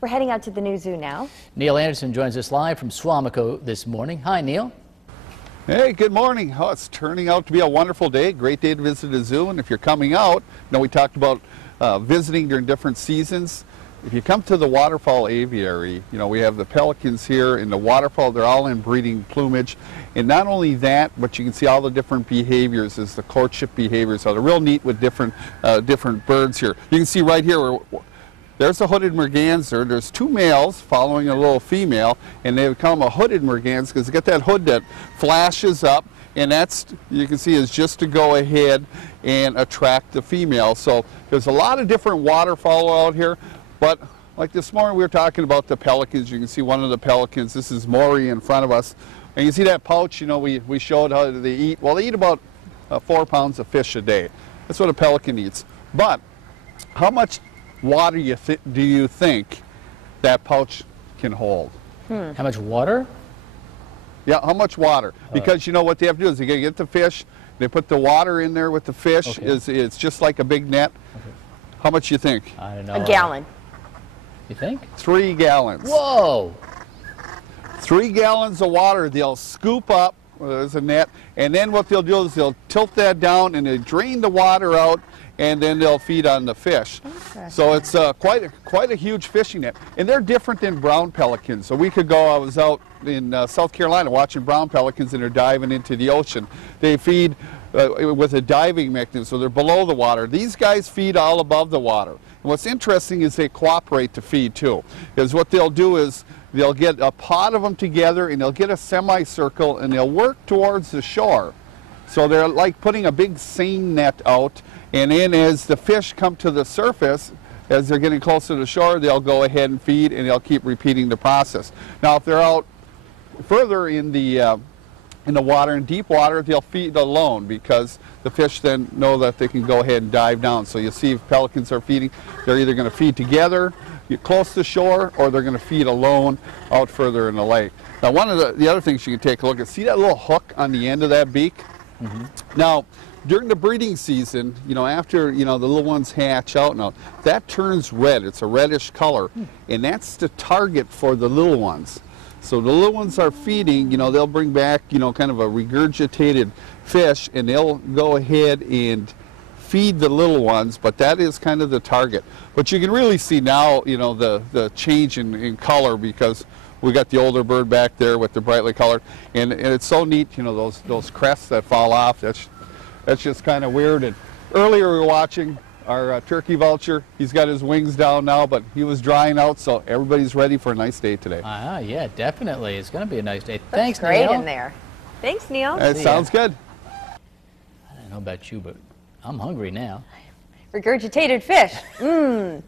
We're heading out to the new zoo now. Neil Anderson joins us live from Suamico this morning. Hi, Neil. Hey, good morning. Oh, it's turning out to be a wonderful day. Great day to visit a zoo. And if you're coming out, we talked about visiting during different seasons. If you come to the Waterfall aviary, we have the pelicans here in the Waterfall. They're all in breeding plumage. And not only that, but you can see all the different behaviors as the courtship behaviors. So they're real neat with different birds here. You can see right here, there's a hooded merganser. There's two males following a little female, and they become a hooded merganser because they got that hood that flashes up, and that's, you can see, is just to go ahead and attract the female. So there's a lot of different waterfowl out here, but like this morning we were talking about the pelicans. You can see one of the pelicans. This is Maury in front of us. And you see that pouch, we showed how they eat. Well, they eat about 4 pounds of fish a day. That's what a pelican eats. But how much water do you think that pouch can hold? How much water? Yeah, how much water? Because what they have to do is they get the fish, they put the water in there with the fish. Okay. It's just like a big net. Okay. How much you think? I don't know. A gallon. You think? 3 gallons. Whoa! 3 gallons of water they'll scoop up. There's a net, and then what they'll do is they'll tilt that down and they drain the water out, and then they'll feed on the fish. So it's quite a huge fishing net. And they're different than brown pelicans. A week ago I was out in South Carolina watching brown pelicans, and they're diving into the ocean. They feed with a diving mechanism, so they're below the water. These guys feed all above the water. And what's interesting is they cooperate to feed too. Because what they'll do is they'll get a pod of them together, and they'll get a semicircle, and they'll work towards the shore. So they're like putting a big seine net out, and then as the fish come to the surface, as they're getting closer to the shore, they'll go ahead and feed, and they'll keep repeating the process. Now, if they're out further in the water, in deep water, they'll feed alone because the fish then know that they can go ahead and dive down. So you see if pelicans are feeding, they're either going to feed together, close to shore, or they're going to feed alone out further in the lake. Now, one of the other things you can take a look at, see that little hook on the end of that beak? Mm-hmm. Now, during the breeding season, after the little ones hatch out now, that turns red. It's a reddish color, and that's the target for the little ones. So the little ones are feeding. They'll bring back kind of a regurgitated fish, and they'll go ahead and feed the little ones. But that is kind of the target. But you can really see now, the change in color because we got the older bird back there with the brightly colored, and it's so neat. Those crests that fall off. That's just kind of weird. And earlier we were watching our turkey vulture. He's got his wings down now, but he was drying out, so everybody's ready for a nice day today. Yeah, definitely. It's going to be a nice day. Thanks, Neil. Great in there. Thanks, Neil. It sounds good. I don't know about you, but I'm hungry now. Regurgitated fish. Mmm.